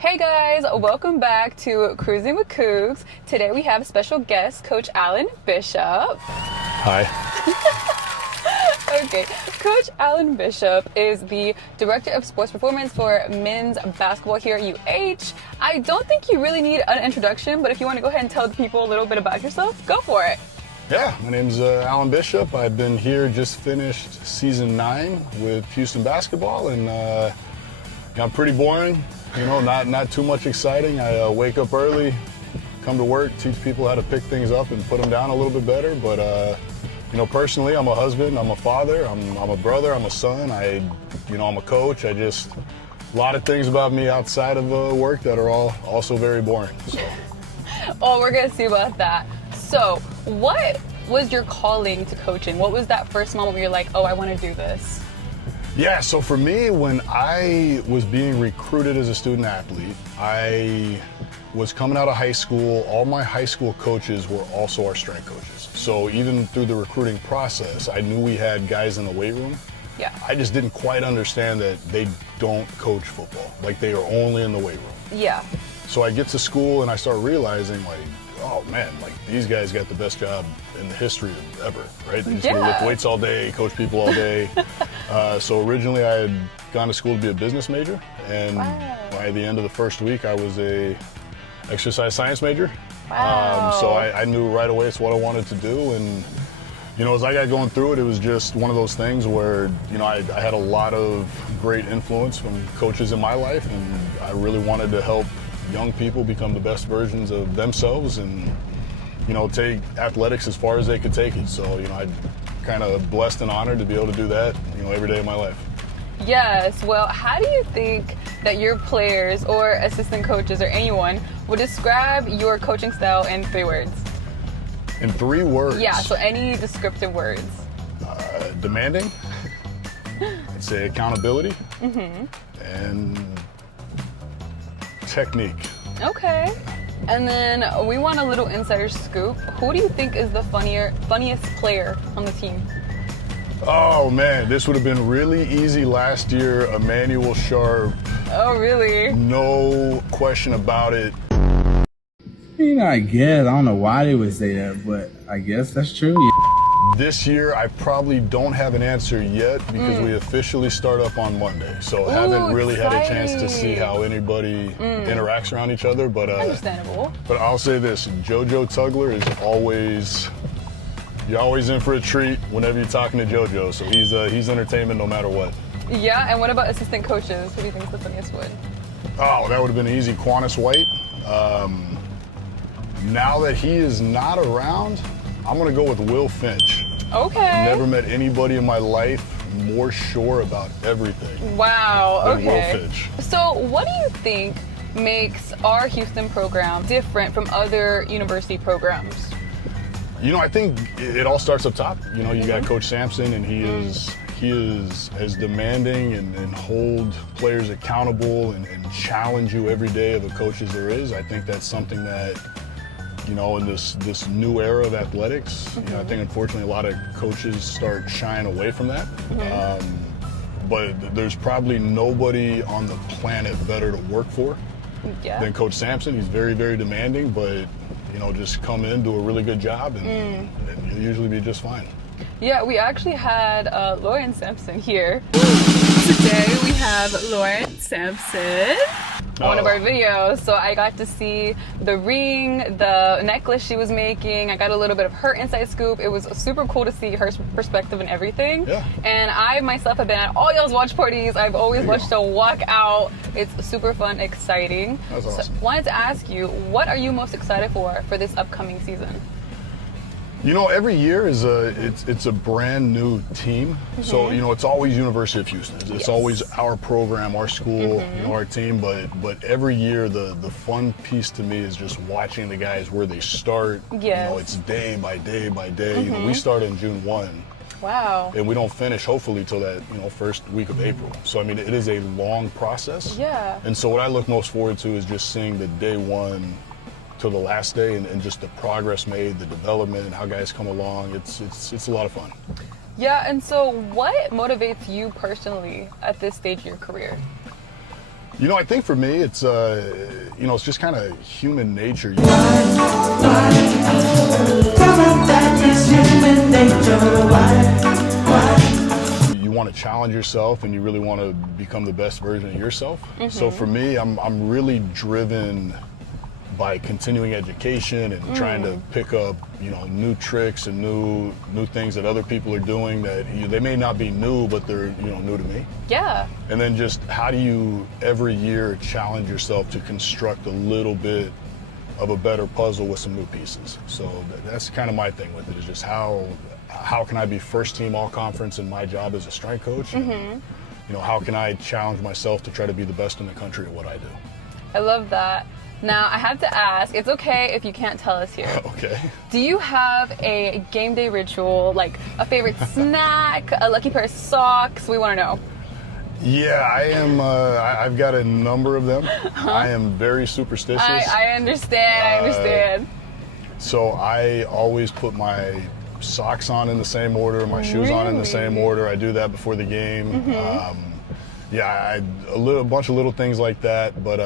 Hey guys, welcome back to Cruising with Coogs. Today we have special guest, Coach Alan Bishop. Hi. Okay, Coach Alan Bishop is the Director of Sports Performance for men's basketball here at UH. I don't think you really need an introduction, but if you want to go ahead and tell the people a little bit about yourself, go for it. Yeah, my name's Alan Bishop. I've been here, just finished season 9 with Houston Basketball, and got pretty boring. You know, not too much exciting. I wake up early, come to work, teach people how to pick things up and put them down a little bit better. But you know, personally, I'm a husband, I'm a father, I'm a brother, I'm a son. I'm a coach. A lot of things about me outside of work that are all also very boring. So. Oh, we're gonna see about that. So, what was your calling to coaching? What was that first moment where you're like, oh, I want to do this? Yeah, so for me, when I was being recruited as a student athlete, I was coming out of high school. All my high school coaches were also our strength coaches. So even through the recruiting process, I knew we had guys in the weight room. Yeah. I just didn't quite understand that they don't coach football. Like, they are only in the weight room. Yeah. So I get to school and I start realizing, like, oh man, like, these guys got the best job in the history of ever, right? They just lift weights all day, coach people all day. So originally I had gone to school to be a business major, and by the end of the first week I was a exercise science major. Wow. So I knew right away it's what I wanted to do, and you know, as I got going through it, it was just one of those things where, you know, I had a lot of great influence from coaches in my life, and I really wanted to help young people become the best versions of themselves and, you know, take athletics as far as they could take it. So, you know, I'm kind of blessed and honored to be able to do that, you know, every day of my life. Yes. Well, how do you think that your players or assistant coaches or anyone would describe your coaching style in 3 words? In 3 words? Yeah, so any descriptive words. Demanding. I'd say accountability. And technique. Okay. And then we want a little insider scoop. Who do you think is the funniest player on the team? Oh man, this would have been really easy last year. Emmanuel Sharp. Oh, really? No question about it. I mean, I guess. I don't know why they would say that, but I guess that's true. This year, I probably don't have an answer yet because we officially start up on Monday. So I haven't really had a chance to see how anybody interacts around each other. But Understandable. But I'll say this, JoJo Tugler is you're always in for a treat whenever you're talking to JoJo. So he's entertainment no matter what. Yeah, and what about assistant coaches? Who do you think is the funniest one? Oh, that would have been easy. Quantus White. Now that he is not around, I'm going to go with Will Finch. Okay. Never met anybody in my life more sure about everything. Wow, than okay. Will Finch. So what do you think makes our Houston program different from other university programs? You know, I think it all starts up top. You know, you got Coach Sampson, and he is as demanding and hold players accountable and challenge you every day of a coach as there is. I think that's something that, you know, in this new era of athletics, you know, I think unfortunately a lot of coaches start shying away from that. But there's probably nobody on the planet better to work for than Coach Sampson. He's very, very demanding, but, you know, just come in, do a really good job, and you'll usually be just fine. Yeah, we actually had Lauren Sampson here. Today we have Lauren Sampson on one of our videos. So I got to see the ring, the necklace she was making. I got a little bit of her inside scoop. It was super cool to see her perspective and everything. Yeah. And I myself have been at all y'all's watch parties. I've always watched her walk out. It's super fun, exciting. That's awesome. So wanted to ask you, what are you most excited for this upcoming season? You know, every year is it's a brand new team. So, you know, it's always University of Houston. It's always our program, our school, you know, our team. But every year the fun piece to me is just watching the guys where they start. Yes. You know, it's day by day by day. You know, we start on June 1. Wow. And we don't finish hopefully till that, you know, first week of April. So I mean, it is a long process. Yeah. And so what I look most forward to is just seeing the day 1 to the last day and just the progress made, the development, and how guys come along. It's a lot of fun. Yeah, and so what motivates you personally at this stage of your career? You know, I think for me, it's you know, it's just kind of human nature. You want to challenge yourself, and you really want to become the best version of yourself. So for me, I'm really driven by continuing education and trying to pick up, you know, new tricks and new things that other people are doing that they may not be new, but they're, you know, new to me. Yeah. And then just how do you every year challenge yourself to construct a little bit of a better puzzle with some new pieces. So that's kind of my thing with it, is just how can I be first team all conference in my job as a strength coach? And, you know, how can I challenge myself to try to be the best in the country at what I do? I love that. Now, I have to ask, it's okay if you can't tell us here. Okay. Do you have a game day ritual, like a favorite snack, a lucky pair of socks? We want to know. Yeah, I am. I've got a number of them. I am very superstitious. I understand. So I always put my socks on in the same order, my shoes on in the same order. I do that before the game. Yeah, a bunch of little things like that. But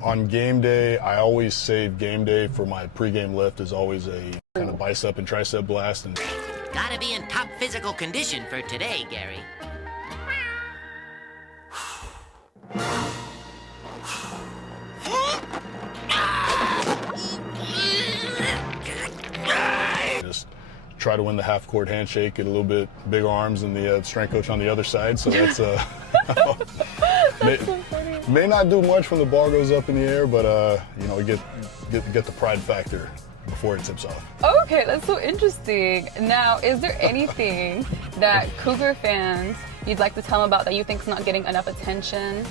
on game day, I always save game day for my pregame lift. Is always a kind of bicep and tricep blast. And gotta be in top physical condition for today, Gary. just try to win the half-court handshake, get a little bit bigger arms than the strength coach on the other side. So that's may not do much when the ball goes up in the air, but you know, get the pride factor before it tips off. Okay, that's so interesting. Now, is there anything that Cougar fans you'd like to tell them about that you think is not getting enough attention?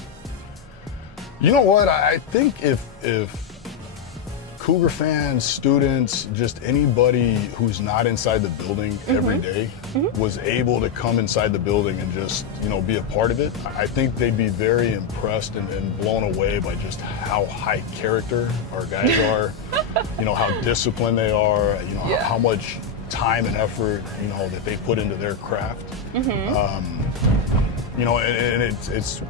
You know what? I think if Cougar fans, students, just anybody who's not inside the building every day was able to come inside the building and just, you know, be a part of it, I think they'd be very impressed and blown away by just how high character our guys are, you know, how disciplined they are, you know, how much time and effort, you know, that they put into their craft. You know, and it's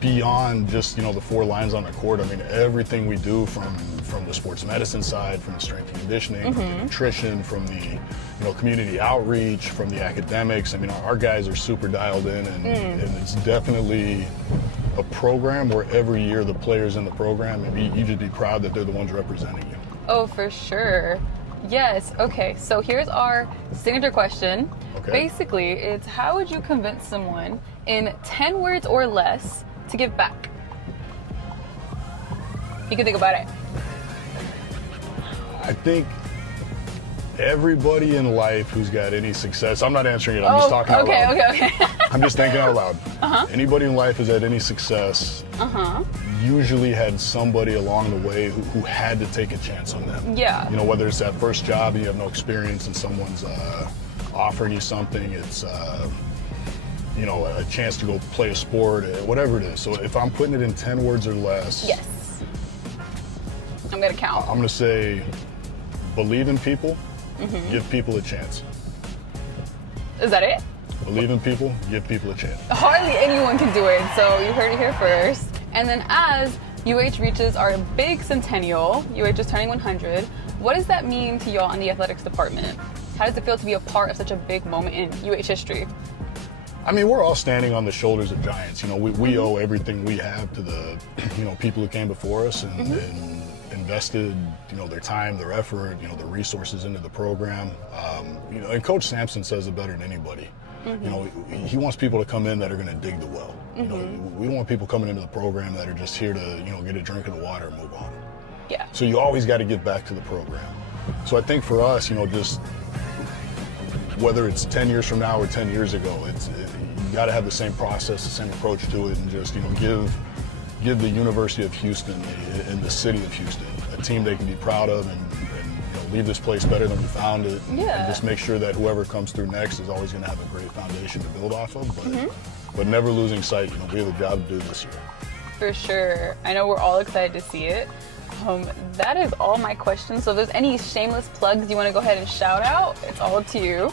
beyond just, you know, the four lines on the court. I mean, everything we do from the sports medicine side, from the strength and conditioning, from the nutrition, from the, you know, community outreach, from the academics. I mean, our guys are super dialed in, and it's definitely a program where every year the players in the program, and you just be proud that they're the ones representing you. Oh, for sure. Yes. Okay, so here's our signature question. Okay. Basically, it's how would you convince someone in 10 words or less to give back? You can think about it. I think everybody in life who's got any success, I'm not answering it, I'm just talking out loud. Okay. I'm just thinking out loud. Anybody in life who's had any success usually had somebody along the way who had to take a chance on them. Yeah. You know, whether it's that first job and you have no experience and someone's offering you something, it's you know, a chance to go play a sport, whatever it is. So if I'm putting it in 10 words or less, Yes. I'm gonna count. I'm gonna say believe in people, give people a chance. Is that it? Believe in people, give people a chance. Hardly anyone can do it, so you heard it here first. And then as UH reaches our big centennial, UH is turning 100, what does that mean to y'all in the athletics department? How does it feel to be a part of such a big moment in UH history? I mean, we're all standing on the shoulders of giants. You know, we owe everything we have to the, you know, people who came before us and invested, you know, their time, their effort, you know, their resources into the program. You know, and Coach Sampson says it better than anybody. You know, he wants people to come in that are going to dig the well. You know, we don't want people coming into the program that are just here to, you know, get a drink of the water and move on. Yeah. So you always got to give back to the program. So I think for us, you know, just whether it's 10 years from now or 10 years ago, you got to have the same process, the same approach to it, and just, you know, give the University of Houston and the city of Houston a team they can be proud of, and you know, leave this place better than we found it. Yeah. And just make sure that whoever comes through next is always going to have a great foundation to build off of, but never losing sight, you know, we have a job to do this year. For sure. I know we're all excited to see it. That is all my questions. So if there's any shameless plugs you want to go ahead and shout out, it's all up to you.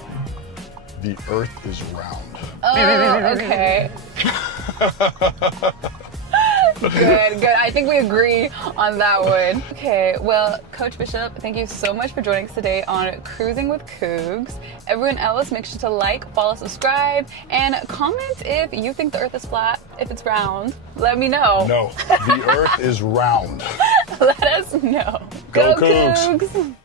The earth is round. Oh, okay. Good. I think we agree on that one. Okay, well, Coach Bishop, thank you so much for joining us today on Cruising with Cougs. Everyone else, make sure to like, follow, subscribe, and comment if you think the earth is flat, if it's round. Let me know. No, the earth is round. Let us know. Go Cougs. Cougs.